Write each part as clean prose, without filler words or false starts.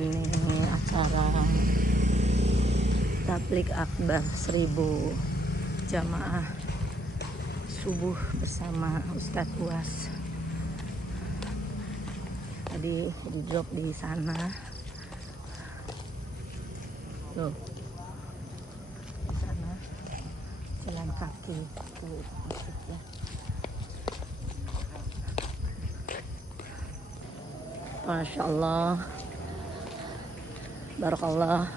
Ini acara tablik akbar 1000 jamaah subuh bersama Ustadz UAS. Tadi di drop di sana. Tuh. Di sana jalan kaki tuh masjidnya. Masya Allah, barakallah.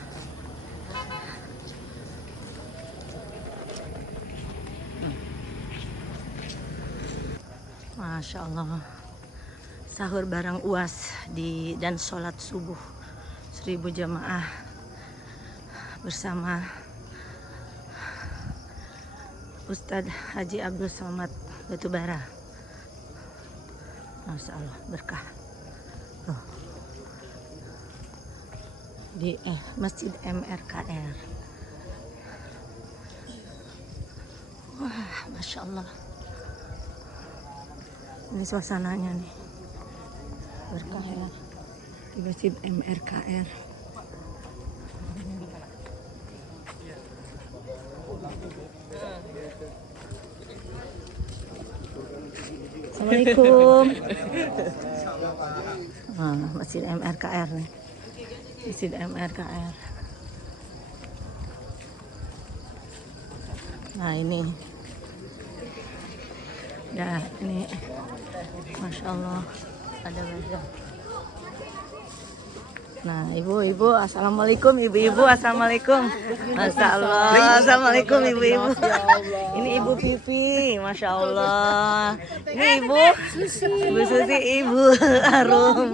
Masya Allah, sahur bareng UAS dan sholat subuh 1000 jamaah bersama Ustadz Haji Abdul Somad Batubara. Masya Allah, berkah. Tuh. Di Masjid MRKR. Wah, Masya Allah. Ini suasananya nih, berkah ya, di Masjid MRKR. Assalamualaikum. Masjid MRKR nih, Masjid MRKR. Nah ini, ya ini, Masya Allah, ada wajah. Nah, ibu-ibu, assalamualaikum, ibu-ibu, assalamualaikum. Masya Allah, assalamualaikum, ibu-ibu. Ini Ibu Pipi, Masya Allah. Ini Ibu Susi, Ibu Arum.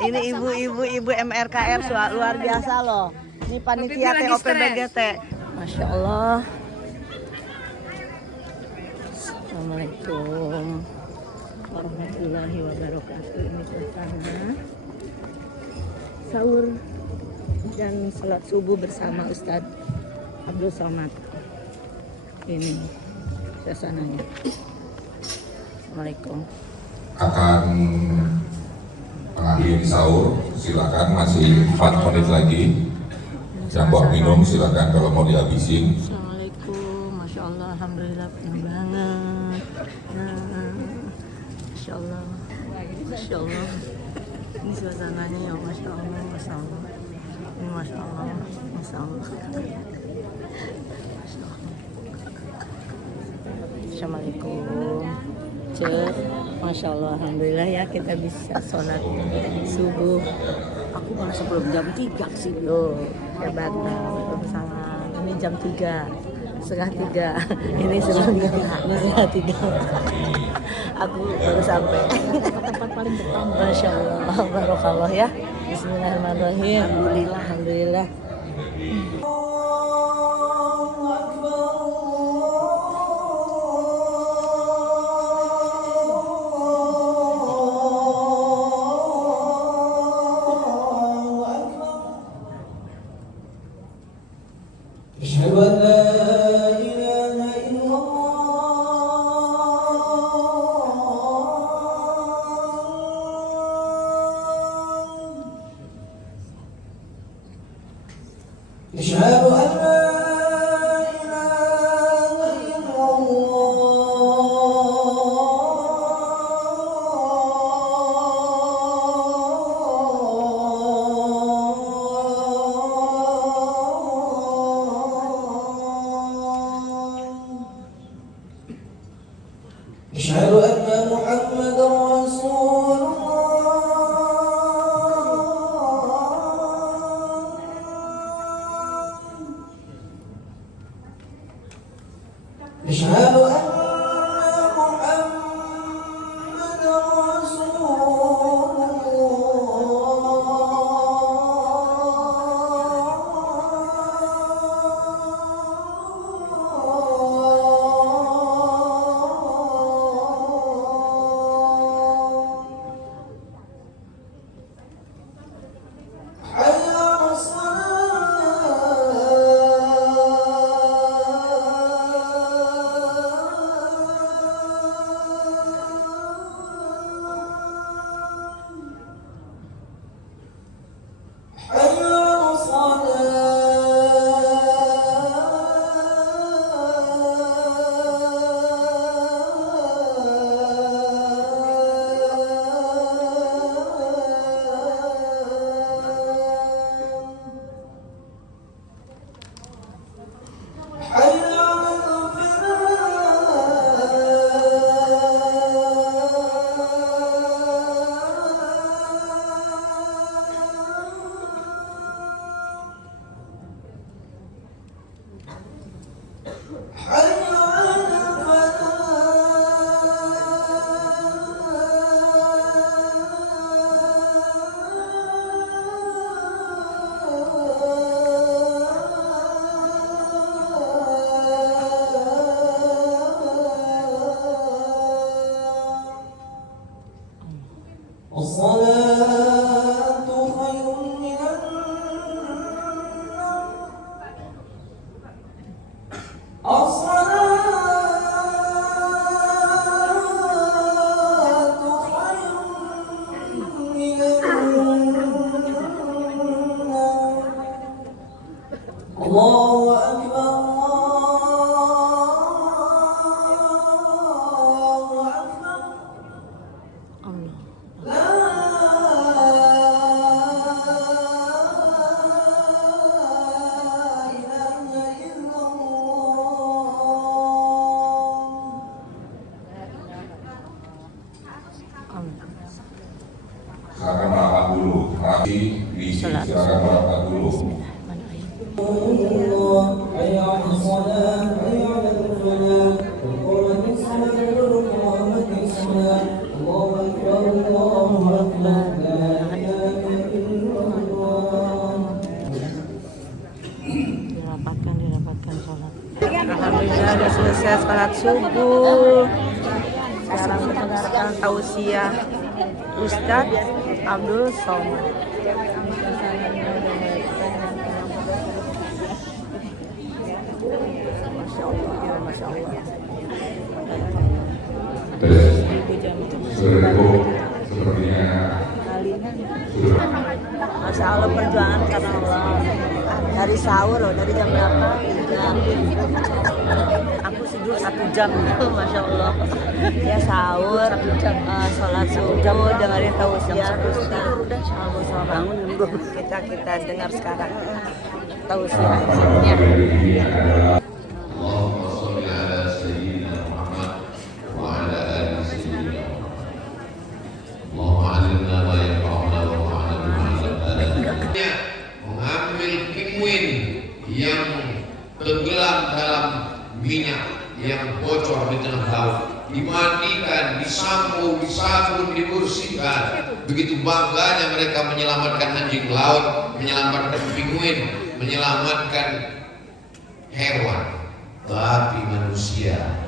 Ini ibu MRKR luar biasa loh. Ini panitia TOP BGT. Masya Allah. Assalamualaikum warahmatullahi wabarakatuh. Ini suasana sahur dan salat subuh bersama Ustadz Abdul Somad. Ini suasananya. Assalamualaikum. Akan mengakhiri sahur, silakan, masih 4 menit lagi. Yang mau minum silakan kalau mau dihabisin. Assalamualaikum, Masya Allah, alhamdulillah penuh banget. Masya Allah, Masya Allah. Ini suasananya ya, Masya Allah, Masya Allah. Ini Masya Allah, Masya Allah. Assalamualaikum. Masya Allah, alhamdulillah ya kita bisa sholat subuh. Aku baru sebelum jam 3 sih. Loh, hebat bersama. Ini jam 3, setengah 3. Ini sebelum 3. Aku baru sampai tempat paling depan. Masya Allah, barakallah ya. Bismillahirrahmanirrahim. Alhamdulillah, alhamdulillah. الصلاة خير من النوم الصلاة خير من النوم الله أكبر الله أكبر Allah. لا إله إلا الله Silakan merapat dulu. Merapi, Wisi, silakan merapat dulu. Mana ayat? الله حي على الصلاة حي على الفلاح وقامت الصلاة وقامت الصلاة الله أكبر الله أكبر لا إله إلا الله Dirapatkan sholat. Alhamdulillah sudah selesai sholat subuh. Sekarang mendengarkan tausiah Ustadz Abdul Somad. Masya Allah, Masya Allah. Sudah cukup, sepertinya sudah. Masya Allah, perjuangan karena Allah. Dari sahur loh, dari jam berapa? Aku tidur 1 jam. Masya Allah. Ya sahur, sholat subuh, dengerin tausiah. Udah bangun kita dengar sekarang tausiahnya. Allahumma sholli ala sayyidina Muhammad wa ala ali sayyidina Muhammad. Allahumma alimna ma yanfa'una wa ma'alna ma 'allamtana. Mengambil pinguin yang tenggelam dalam minyak yang bocor di tengah laut, dimandikan, disambung, disabun, dibersihkan. Begitu bangganya mereka menyelamatkan anjing laut, menyelamatkan pinguin, menyelamatkan hewan. Tapi manusia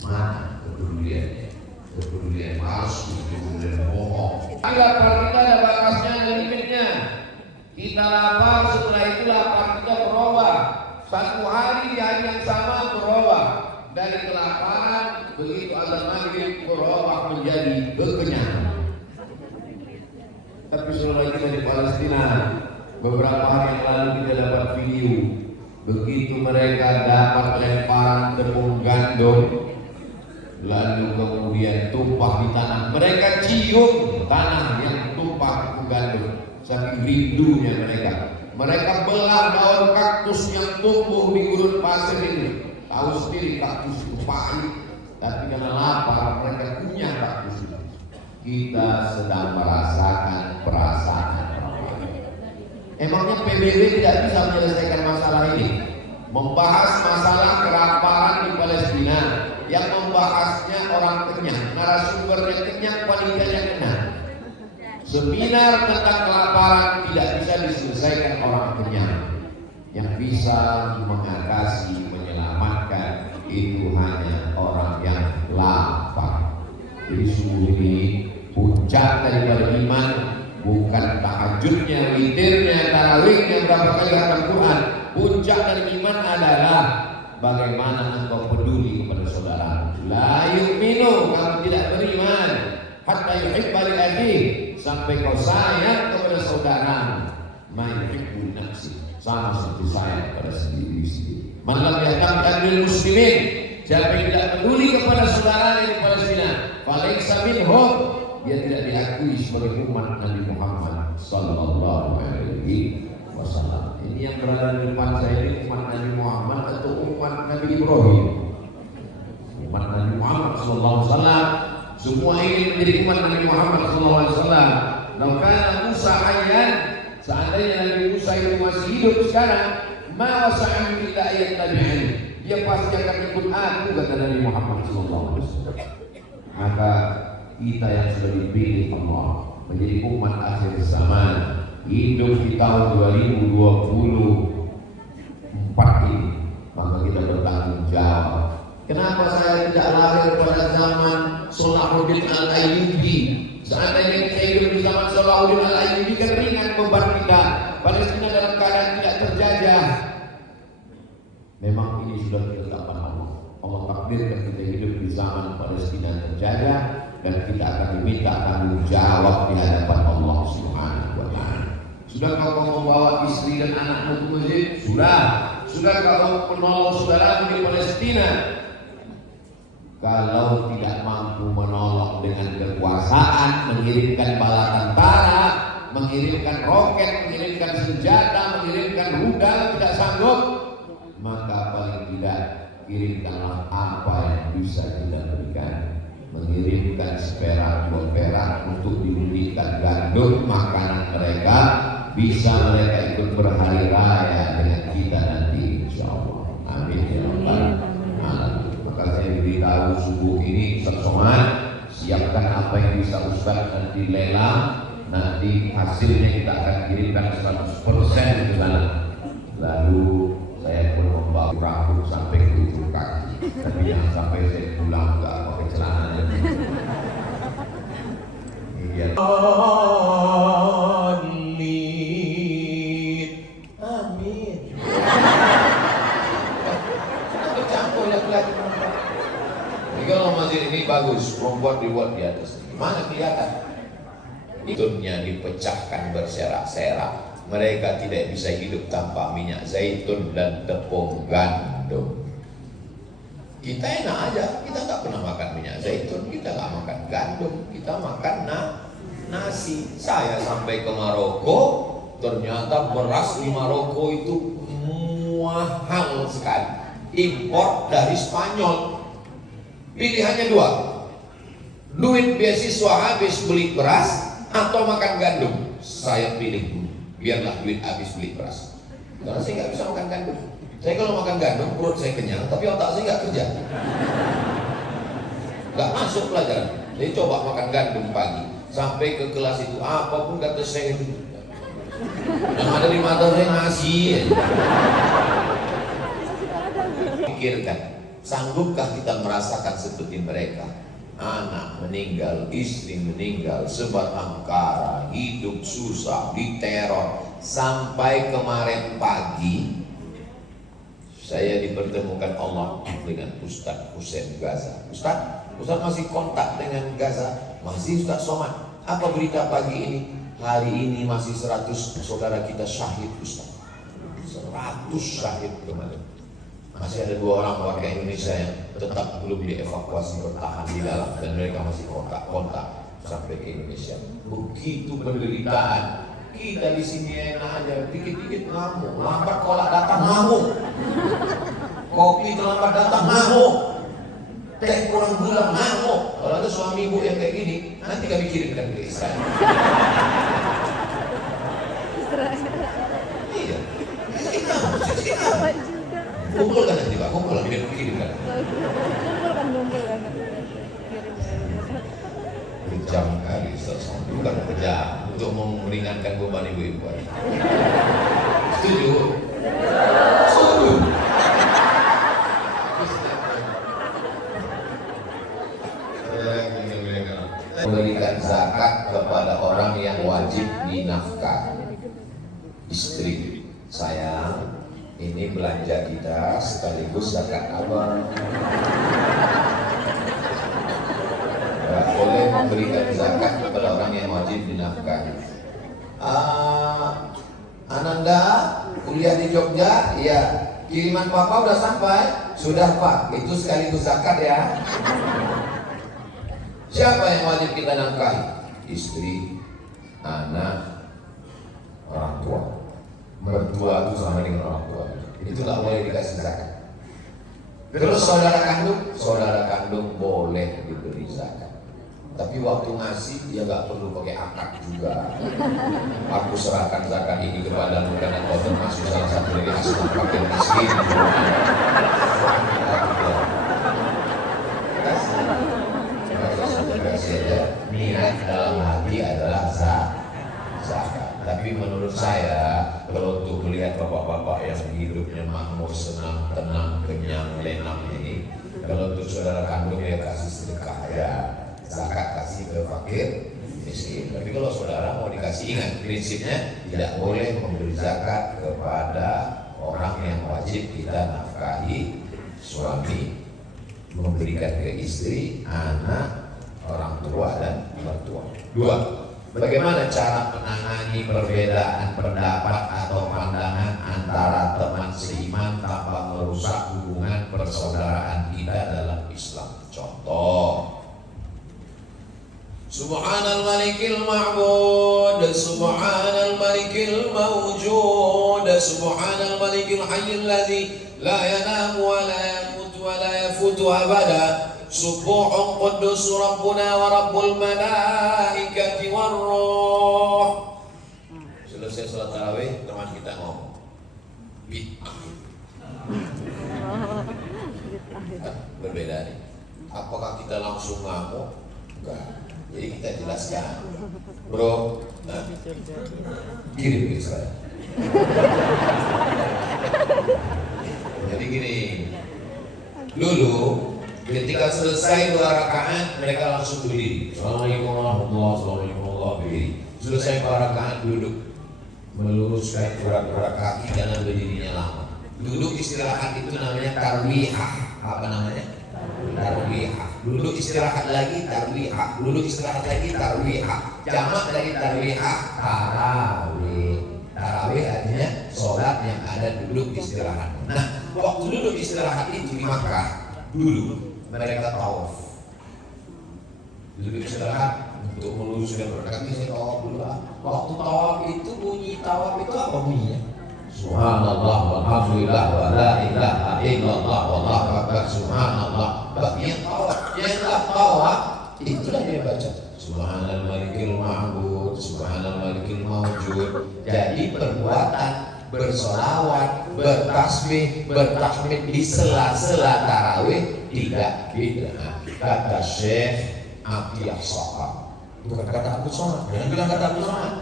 mana kepeduliannya? Kepedulian palsu, kepedulian bohong. Lapar kita ada batasnya, ada limitnya. Kita lapar, setelah itu lapar kita berubah. Satu hari di hari yang sama berubah. Dari kelaparan, begitu azan maghrib berubah menjadi kekenyangan. Tapi selama kita di Palestina, beberapa hari yang lalu kita dapat video. Begitu mereka dapat lemparan tepung gandum, lalu kemudian tumpah di tanah. Mereka cium tanah yang tumpah tepung gandum, saking rindunya mereka. Mereka belah daun kaktus yang tumbuh di gurun pasir ini. Tahu sendiri kaktus itu pahit, tapi karena lapar mereka punya kaktus itu. Kita sedang merasakan perasaan. Emangnya PBB tidak bisa menyelesaikan masalah ini? Membahas masalah kelaparan di Palestina, yang membahasnya orang kenyang, narasumbernya kenyang, panitianya kenyang. Seminar tentang kelaparan tidak bisa diselesaikan orang kenyang. Yang bisa mengatasi, menyelamatkan itu hanya orang yang lapar. Jadi sungguh ini puncak daripada iman bukan tahajudnya, witirnya, tarawihnya, berapa kali khatam Quran. Puncak dari iman adalah bagaimana engkau peduli kepada saudara. La yu'minu, kamu tidak beriman hatta yuhibba li akhihi, sampai kau sayang kepada saudara. Ma yuhibbu nafsi, sama seperti sayang kepada sendiri. Man lam yahtam bil muslimin, siapa yang tidak peduli kepada saudara di Palestina, falaysa minhum, dia tidak diakui sebagai umat Nabi Muhammad sallallahu alaihi wasallam. Ini yang berada di depan saya ini umat Nabi Muhammad atau umat Nabi Ibrahim? Umat Nabi Muhammad sallallahu alaihi wasallam. Semua ini menjadi umat Nabi Muhammad sallallahu alaihi wasallam. Laukana Musa hayyan, seandainya Nabi Musa itu masih hidup sekarang, ma wasa'an illa ayat tabi'in, dia pasti akan ikut aku, kata Nabi Muhammad sallallahu alaihi wasallam. Maka kita yang sudah dipilih Allah menjadi umat akhir zaman, hidup di tahun 2024 ini, maka kita bertanggung jawab. Kenapa saya tidak lahir pada zaman Salahuddin Al-Ayyubi? Seandainya kita hidup di zaman Salahuddin Al-Ayyubi kan ringan beban kita. Palestina dalam keadaan tidak terjajah. Memang ini sudah ditetapkan Allah. Allah takdirkan kita hidup di zaman Palestina terjajah dan kita akan diminta tanggung jawab di hadapan Allah Subhanahu wa taala. Sudah kau membawa istri dan anakmu ke masjid? Sudah. Sudah kau menolong saudaramu di Palestina? Kalau tidak mampu menolong dengan kekuasaan, mengirimkan bala tentara, mengirimkan roket, mengirimkan senjata, mengirimkan rudal, tidak sanggup, maka paling tidak kirimkanlah apa yang bisa kita berikan. Mengirimkan seperak dua perak untuk dibelikan gandum makanan mereka, bisa mereka ikut berhari raya dengan kita nanti, insya Allah. Amin ya rabbal alamin. Maka saya beritahu subuh ini Ustaz Somad, siapkan apa yang bisa Ustaz nanti lelang, nanti hasilnya kita akan kirimkan 100% ke sana. Lalu saya pun membawa rambut sampai ke ujung kaki, tapi jangan sampai saya pulang nggak pakai celana. Iya. Amin. Bercampur lagi. Ini kalau masjid ini bagus, membuat dibuat di atas. Mana kelihatan? Hidupnya dipecahkan berserak-serak. Mereka tidak bisa hidup tanpa minyak zaitun dan tepung gandum. Kita enak aja, kita nggak pernah makan minyak zaitun, kita nggak makan gandum, kita makan nasi. Saya sampai ke Maroko, ternyata beras di Maroko itu mahal sekali, impor dari Spanyol. Pilihannya dua, duit beasiswa habis beli beras atau makan gandum. Saya pilih biarlah duit habis beli beras, karena saya nggak bisa makan gandum. Saya kalau makan gandum perut saya kenyang, tapi otak saya nggak kerja, nggak masuk pelajaran. Jadi coba makan gandum pagi, sampai ke kelas itu apapun kata saya itu yang ada di mata saya nasi. Pikirkan, sanggupkah kita merasakan seperti mereka? Anak meninggal, istri meninggal, sebatang kara, hidup susah, diteror. Sampai kemarin pagi saya dipertemukan Allah dengan Ustadz Hussein Gaza. Ustadz masih kontak dengan Gaza? Masih Ustadz Somad. Apa berita pagi ini? Hari ini masih 100 saudara kita syahid Ustadz. 100 syahid kemarin. Masih ada 2 orang warga Indonesia yang tetap belum dievakuasi, bertahan di dalam, dan mereka masih kontak sampai ke Indonesia. Begitu penderitaan. Kita di sini enak aja, dikit-dikit ngamuk, lambat kolak datang ngamuk, kopi terlambat datang ngamuk, teh kurang gula ngamuk. Kalau ada suami ibu yang kayak gini, nanti kami kirimkan ke Israel. Iya, kita kumpulkan nanti Pak, kumpulkan biar kirimkan. Kumpulkan. Kejam kali, bukan kejam, untuk meringankan beban ibu-ibu. Setuju? Setuju. Memberikan zakat kepada orang yang wajib dinafkahi. Istri saya, ini belanja kita sekaligus zakat abang. Boleh memberikan zakat kepada orang yang wajib dinafkahi. Ananda kuliah di Jogja, ya. Kiriman papa udah sampai? Sudah Pak, itu sekaligus zakat ya. Siapa yang wajib kita nafkahi? Istri, anak, orang tua. Mertua itu sama dengan orang tua. Itulah boleh dikasih zakat. Terus saudara kandung boleh diberi zakat. Tapi waktu ngasih dia nggak perlu pakai akad juga. Aku serahkan zakat ini kepadamu karena kau termasuk salah satu dari asnaf fakir miskin. Niat dalam hati adalah zakat. Tapi menurut saya, kalau untuk melihat bapak-bapak yang hidupnya makmur, senang, tenang, kenyang, lenang ini, kalau untuk saudara kandung ya kasih sedekah ya. Zakat kasih ke fakir Tapi kalau saudara mau dikasih, ingat prinsipnya tidak boleh memberi zakat kepada orang yang wajib kita nafkahi, suami, memberikan ke istri, anak, orang tua dan mertua. Dua, bagaimana cara menangani perbedaan pendapat atau pandangan antara teman seiman tanpa merusak hubungan persaudaraan kita dalam Islam? Contoh, Subhanal Malikil Ma'bud, Subhanal Malikil Mawjud, Subhanal Malikil Hayyil Ladzi la yanamu wa la yamutu wa la yafutu abada, Subuhun Quddus Rabbuna wa Rabbul Malaikati war Ruh. Selesai salat tarawih, teman kita ngomong bid'ah. Berbeda nih. Apakah kita langsung ngamuk? Enggak. Jadi kita jelaskan, bro, kirim ke saya. Jadi gini, dulu ketika selesai 2 rakaat mereka langsung berdiri. Assalamualaikum warahmatullahi wabarakatuh, berdiri. Selesai 2 rakaat duduk, meluruskan gerak-gerak kaki jangan berdirinya lama. Duduk istirahat itu namanya tarwihah. Apa namanya? Tarwihah. Duduk istirahat lagi tarwihah. Duduk istirahat lagi tarwihah. Jamak dari tarwihah tarawih. Tarawih artinya sholat yang ada duduk istirahat. Nah, waktu duduk istirahat itu di Makkah dulu mereka tawaf. Duduk istirahat untuk meluruskan kaki, saya tawaf dulu lah. Waktu tawaf itu bunyi tawaf itu apa bunyinya? Subhanallah walhamdulillah wa la ilaha illallah wallahu akbar. Subhanallah. Bagian tawaf, yang tak tawaf itulah dia baca Subhanal Malikil Ma'bud, Subhanal Malikil Mawjud. Jadi perbuatan bersolawat, bertasbih, bertahmid di sela-sela tarawih tidak bid'ah. Kata Syekh Atiyah Shahab, bukan kata Abu Somad. Jangan bilang kata Abu Somad.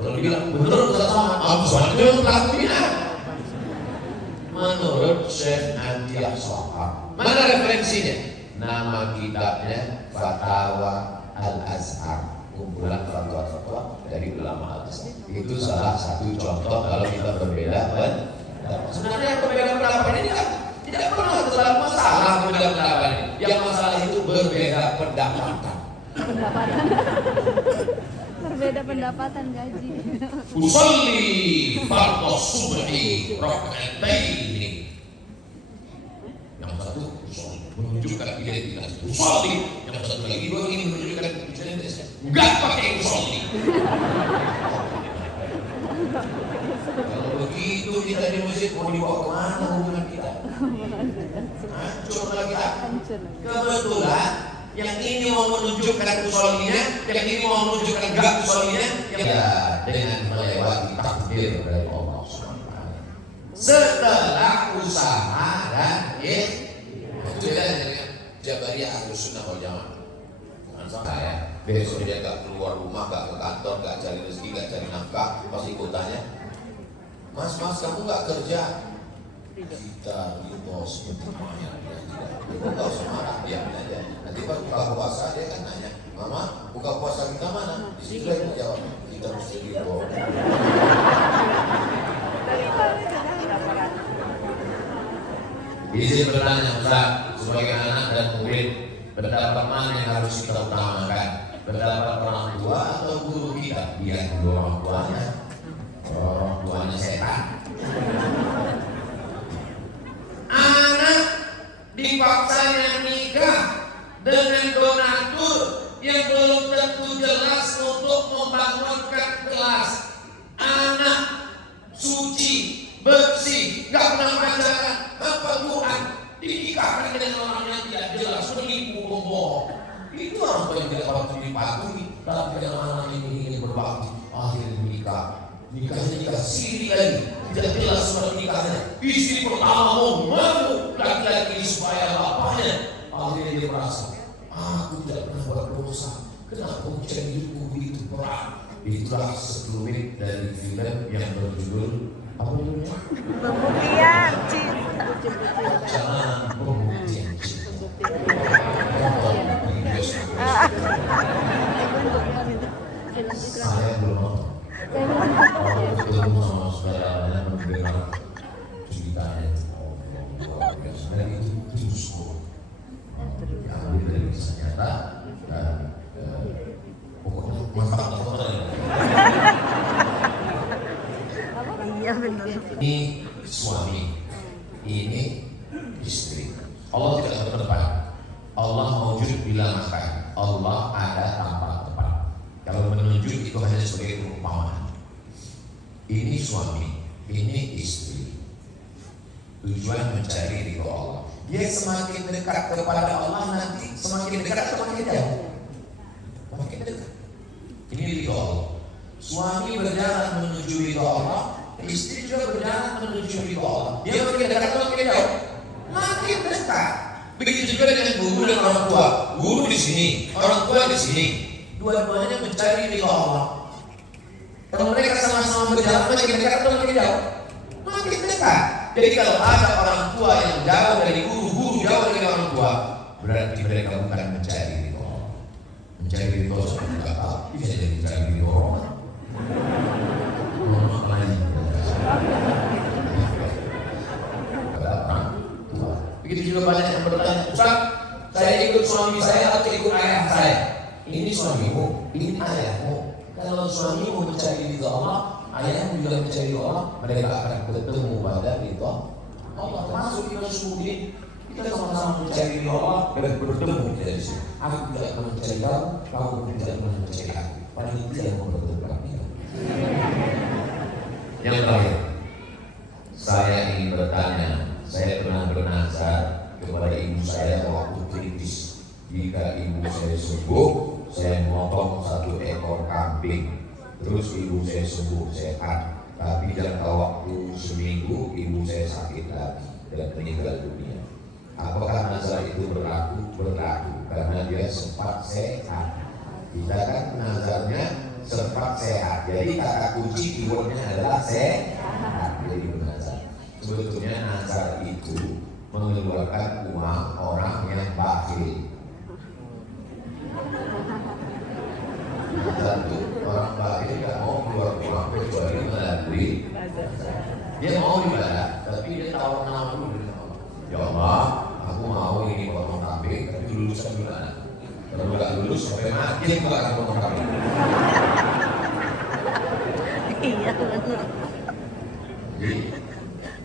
Kalau dibilang menurut Ustaz Somad, Abu Somad itu pelaku bid'ah. Menurut Syekh Atiyah Shahab. Mana referensinya? Nama kitabnya Fatawa Al-Azhar, kumpulan fatwa-fatwa dari ulama Al-Azhar. Itu salah satu contoh kalau kita berbeda pendapat. Sebenarnya perbedaan pendapat ini kan tidak pernah terlalu masalah perbedaan pendapat ini. Yang masalah itu berbeda pendapatan. Berbeda pendapatan gaji. Usolli fardhu subhi raka'ataini. Yang satu usolli menunjukkan identitas usolli, yang satu lagi dua ini menunjukkan identitas. Enggak pakai usolli. Kalau begitu kita di masjid mau dibawa kemana hubungan kita? Hancur lagi kita. Kebetulan yang ini mau menunjukkan usollinya, yang ini mau menunjukkan enggak usollinya, ya dengan melewati takdir dari Allah SWT. Setelah usaha dan itu dengan Jabariyah Ahlus Sunnah wal Jamaah. Jangan sampai ya, besok dia gak keluar rumah, gak ke kantor, gak cari rezeki, gak cari nafkah, pasti ikutanya, Mas kamu gak kerja? Kita di bos bertemannya, dia gak usah marah, diam aja. Nanti pas buka puasa dia kan nanya, Mama buka puasa kita mana? Di situ dia jawab, kita mesti di bos. Izin bertanya Ustaz, sebagai anak dan murid, pendapat mana yang harus kita utamakan? Pendapat orang tua atau guru kita? Biar guru orang tuanya, orang tuanya setan. Anak dipaksanya nikah dengan donatur yang belum tentu jelas untuk membangunkan kelas. Anak suci, bersih, gak pernah pacaran, apa Tuhan dinikahkan dengan orang yang tidak jelas, menipu, membohong. Itu orang tua yang tidak patut dipatuhi. Tapi dengan anak ini ingin berbakti, akhirnya menikah. Nikahnya nikah siri lagi, tidak jelas soal nikahnya. Istri pertama mau mengamuk laki-laki supaya bapaknya. Akhirnya dia merasa, aku tidak pernah berdosa. Kenapa ujian hidupku begitu berat? Itulah sekelumit dari film yang berjudul apa judulnya? Pembuktian cinta. Jangan pembuktian cinta. Saya belum nonton. Kalau ketemu sama saudaranya mendengar ceritanya, luar biasa. Dan itu justru diambil dari kisah nyata dan pokoknya mantap nonton. Iya benar. Ini suami, ini istri. Allah tidak bertempat. Allah mewujud bila makan. Allah ada tanpa tempat. Kalau menunjuk itu hanya sebagai perumpamaan. Ini suami, ini istri. Tujuan mencari ridho Allah. Dia semakin dekat kepada Allah, nanti semakin dekat semakin jauh. Semakin dekat. Ini ridho Allah. Suami berjalan menuju ridho Allah, istri juga berjalan menuju ridho Allah. Dia makin dekat makin jauh. Makin dekat. Begitu juga dengan guru dan orang tua. Guru di sini, orang tua di sini. Dua-duanya mencari ridho Allah. Kalau mereka sama-sama berjalan makin dekat atau makin jauh? Makin dekat. Jadi kalau ada orang tua yang jauh dari guru, guru jauh dari orang tua, berarti mereka bukan mencari ridho Allah. Mencari ridho seperti apa? Bisa jadi mencari ridho Allah. Mohon lagi. Begitu juga banyak yang bertanya, Ustaz, saya ikut suami saya atau ikut ayah saya? Ini suamimu, ini ayahmu. Kalau suamimu mencari ridho Allah, ayahmu juga mencari ridho Allah, mereka akan bertemu pada ridho Allah. Termasuk kita semua kita sama-sama mencari ridho Allah dan bertemu di sini. Aku tidak akan mencari kamu tidak akan mencari aku. Panitia yang mempertemukan kita. Yang terakhir, saya ingin bertanya. Saya pernah bernazar kepada ibu saya waktu kritis. Jika ibu saya sembuh, saya memotong 1 ekor kambing. Terus ibu saya sembuh sehat. Tapi jangka waktu seminggu ibu saya sakit lagi dan meninggal dunia. Apakah nazar itu berlaku? Berlaku karena dia sempat sehat. Kita kan nazarnya sempat sehat. Jadi kata kunci keywordnya adalah sehat. Jadi bernazar. Sebetulnya nazar itu mengeluarkan uang orang yang bakhil. Nazar itu orang bakhil tidak mau keluar uang kecuali melalui dia mau ibadah, tapi dia tahu nama dulu dari Allah. Ya Allah, aku mau ini potong kambing, tapi lulusan gimana? Kalau nggak lulus sampai mati aku nggak akan potong kambing. Iya benar. Jadi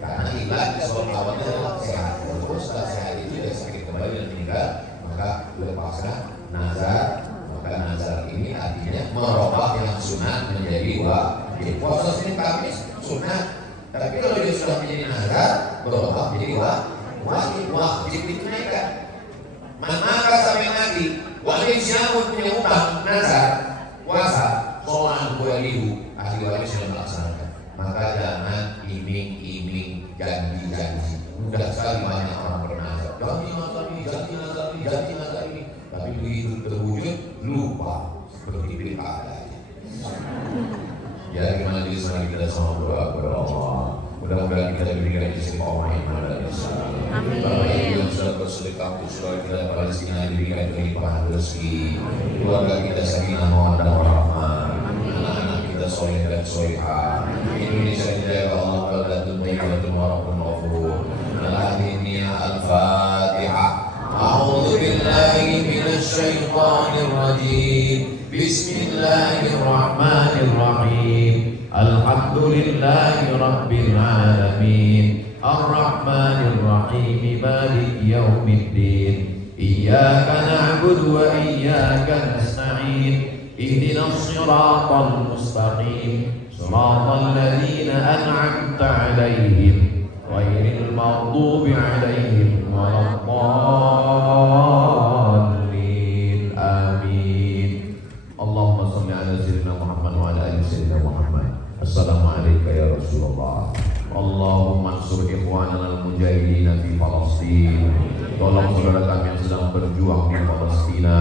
karena ibadah soal awalnya adalah sehat. Terus setelah sehat itu dia sakit kembali dan meninggal, maka lepaskan nazar. Maka nazar ini artinya merubah yang sunat menjadi wajib. Puasa Senin Kamis sunat, tapi kalau dia sudah menjadi nazar, berubah menjadi wajib. Wajib ditunaikan. Maka sampai mati, wajib siapa punya utang nazar, puasa, sholat 2000, ahli wajib sudah melaksanakan. Maka jangan iming-iming janji-janji. Mudah sekali banyak orang bernazar. Janji nazar ini. Tapi begitu terwujud, lupa seperti pilkada. Ya gimana di sana kita sama berdoa. Mudah-mudahan kita diberikan istiqomah yang ada di sana. Bapak Ibu yang sudah bersedekah untuk saudara kita Palestina diberikan kelimpahan rezeki. Keluarga kita sakinah mawaddah warahmah. Anak-anak kita soleh dan solehah. Indonesia dijaga Allah baldatun thayyibatun wa rabbun ghafur. Al-Ahdiniya Al-Fatihah. A'udzu billahi minasy syaithanir rajim. Bismillahirrahmanirrahim. Alhamdulillahi rabbil alamin. Ar-Rahmanir Rahim. Maliki yaumiddin. Iyyaka na'budu wa iyyaka nasta'in. Ihdinas siratal mustaqim. Siratal ladzina an'amta 'alaihim ghairil maghdubi 'alaihim waladdallin. Amin. Allahumma shalli ala sayyidina Muhammad wa ala ali sayyidina Muhammad. Assalamualaikum ya Rasulullah. Allahumma ansur ikhwanana al-mujahidin fi Palestin. Tolong saudara kami yang sedang berjuang di Palestina.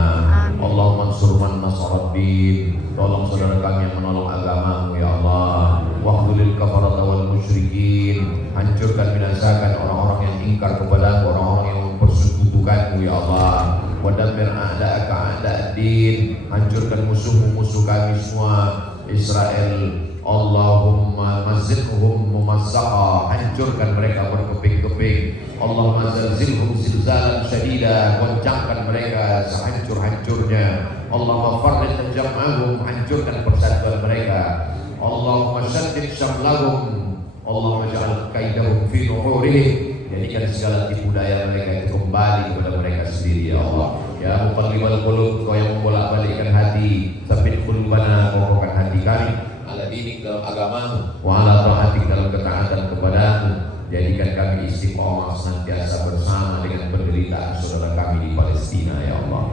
Allahumma ansur man nasaraddin. Tolong saudara kami yang menolong agamamu ya Allah. Wahdulil kafarata wal musyrikin. Hancurkan binasakan orang-orang yang ingkar kepada orang-orang yang mempersekutukanmu ya Allah. wa dammir a'da'aka a'da'ad-din, hancurkan musuh-musuh kami semua Israel. Allahumma mazzilhum mumazzaqah, hancurkan mereka berkeping-keping. Allahumma zalzilhum zilzalan syadida, goncangkan mereka sehancur-hancurnya. Allahumma farriq jam'ahum, hancurkan persatuan mereka. Allahumma syaddid syamlahum, Allahumma ja'al kaidahum fi nuhurihim, jadikan segala tipu daya mereka itu kembali kepada mereka sendiri ya Allah. Ya muqallibal qulub, Kau yang membolak-balikkan hati, tsabbit qulubana, kokohkan hati kami ala dinik dalam agama, wa ala ta'atik dalam ketaatan kepadamu. Jadikan kami istiqomah senantiasa bersama dengan penderitaan saudara kami di Palestina ya Allah.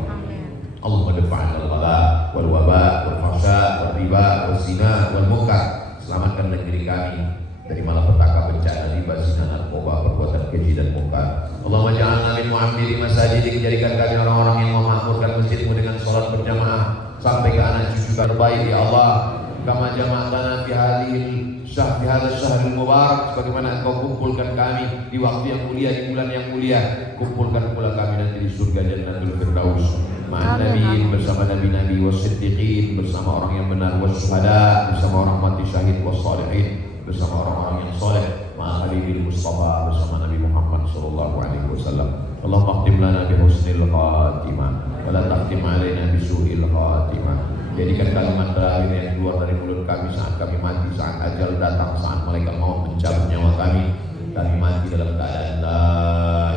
Allahumma dafa'an al-bala wal waba wal fahsya wal riba wal zina wal munkar. Selamatkan negeri kami dari malapetaka, bencana, riba, zina, narkoba, perbuatan keji dan munkar. Allahumma ja'alna min mu'ammiri masajidik, jadikan kami orang-orang yang memakmurkan masjidmu dengan sholat berjamaah sampai ke anak cucu terbaik ya Allah. Kama jama'tana fi hadhil syahr, fi hadzal syahril mubarak, sebagaimana Engkau kumpulkan kami di waktu yang mulia, di bulan yang mulia. Kumpulkan pula kami nanti di surga Jannatul Firdaus ma'an nabiyyin, bersama nabi-nabi, was-siddiqin, bersama orang yang benar, was-syuhada, bersama orang mati syahid, was-shalihin, bersama orang-orang yang soleh, ma'a habibil Mustafa, bersama Nabi Muhammad sallallahu alaihi wasallam. Allahumma khtim lana bi husnil khatimah wa la takhtim alaina bi su'il khatimah. Jadikan kalimat terakhir yang keluar dari mulut kami saat kami mati, saat ajal datang, saat malaikat maut mencabut nyawa kami mati dalam keadaan la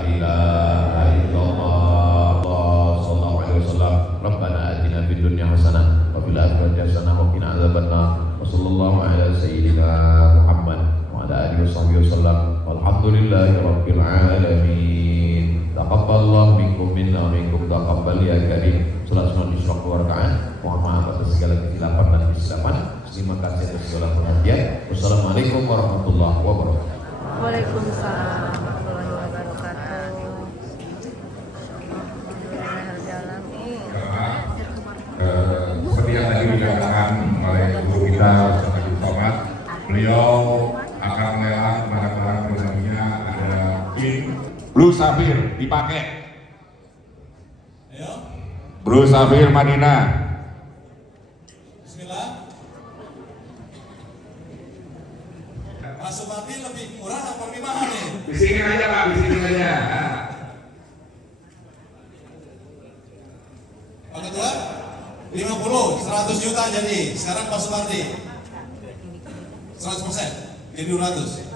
ilaha illallah sallallahu alaihi wasallam. Rabbana atina fid dunya hasanah wa fil akhirati hasanah wa qina adzabannar. Wa sallallahu ala sayyidina Muhammad wa ala alihi wasallam. Walhamdulillahi rabbil alamin. Taqabbalallahu minkum minna wa minkum taqabbal ya karim. Salat sunat isyraq wa raka'at. Mohon maaf atas segala kesilapan dan kesilapan. Terima kasih atas segala perhatian. Wassalamualaikum warahmatullahi wabarakatuh. Waalaikumsalam warahmatullahi wabarakatuh. Seperti yang tadi dikatakan oleh guru kita Ustaz Abdul Somad, beliau akan melelang barang-barang pribadinya. Ada jin Blue Sapphire dipakai, Blue Sapphire Madinah. Mas Supardi lebih murah atau lebih mahal nih? Bisikin aja Pak, bisikin aja. Pak Ketua, 50, 100 juta jadi. Sekarang Pak Supardi 100%, jadi 200.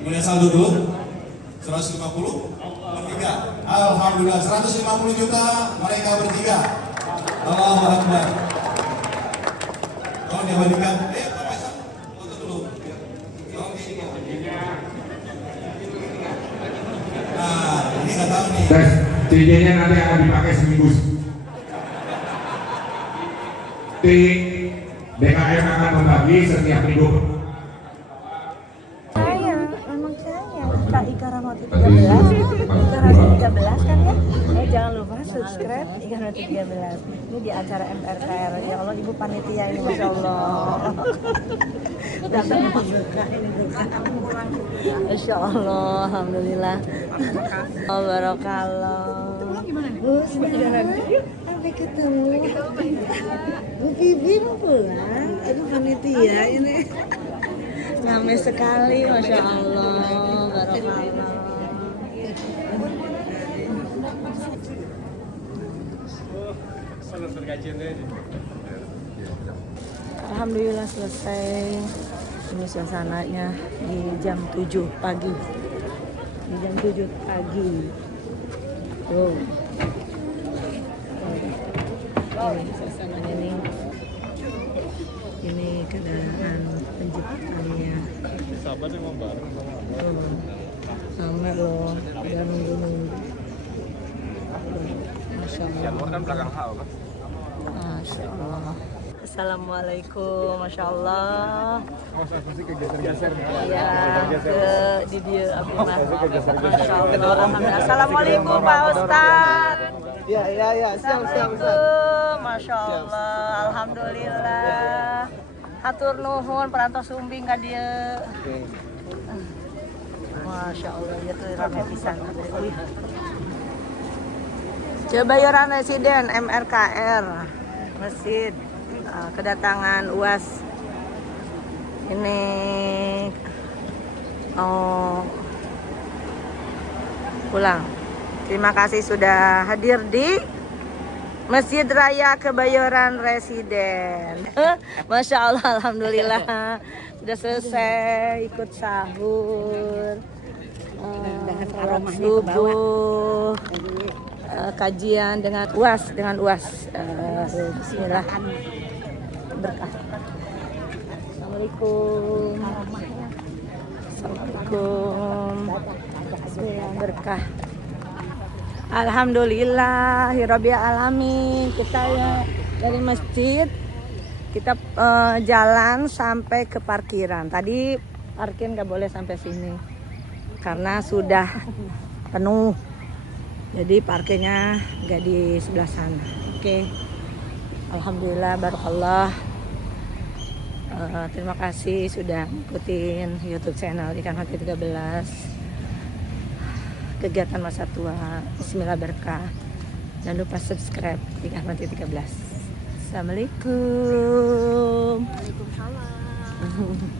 Kemudian saldo dulu 150 bertiga. Alhamdulillah 150 juta mereka bertiga. Allahu Akbar. Tolong diabadikan. Pak Faisal, foto dulu. Tolong nah, ini nggak tahu nih. Tes, CD-nya nanti akan dipakai seminggu. Di BKM akan membagi setiap minggu. Ika Rahmati 13, Ika Rahmati 13 kan ya? Jangan lupa subscribe Ika Rahmati 13. Ini di acara MRKR. Ya Allah, Ibu panitia ini Masya Allah. Datang berkah ini berkah. Masya Allah, Alhamdulillah. Barakallah. Bu, yuk sampai ketemu. Bu Bibi mau pulang. Aduh panitia ini. Ramai sekali, Masya Allah. Alhamdulillah selesai. Ini suasananya di jam 7 pagi. Di jam 7 pagi. Tuh. Ini suasananya nih. Ini keadaan penjemputannya. Sabar emang bareng sama Sama loh, udah nunggu-nunggu. Masya Allah. Janur kan belakang hal kan? Masya Allah. Assalamualaikum, Masya Allah. Pasti kegeser-geser nih. Iya, di dia Abimah. Masya Allah. Alhamdulillah. Assalamualaikum Pak Ustadz. Ya, siap. Masya Allah. Alhamdulillah. Hatur nuhun perantau sumbing ka dieu. Oke. Masya Allah, ya tuh rame pisan. Kebayoran Residen MRKR Masjid kedatangan UAS ini pulang. Terima kasih sudah hadir di Masjid Raya Kebayoran Residen. Masya Allah, alhamdulillah sudah selesai ikut sahur, subuh, kajian dengan UAS, Bismillah, berkah. Assalamualaikum. Bismillah, berkah. Alhamdulillahirabbil alamin. Kita dari masjid kita jalan sampai ke parkiran. Tadi parkir nggak boleh sampai sini karena sudah penuh. Jadi parkirnya nggak di sebelah sana. Oke. Alhamdulillah, barakallah. Terima kasih sudah ngikutin YouTube channel Ikan Hati 13. Kegiatan masa tua, Bismillah berkah. Jangan lupa subscribe Ikan Hati 13. Assalamualaikum. Waalaikumsalam.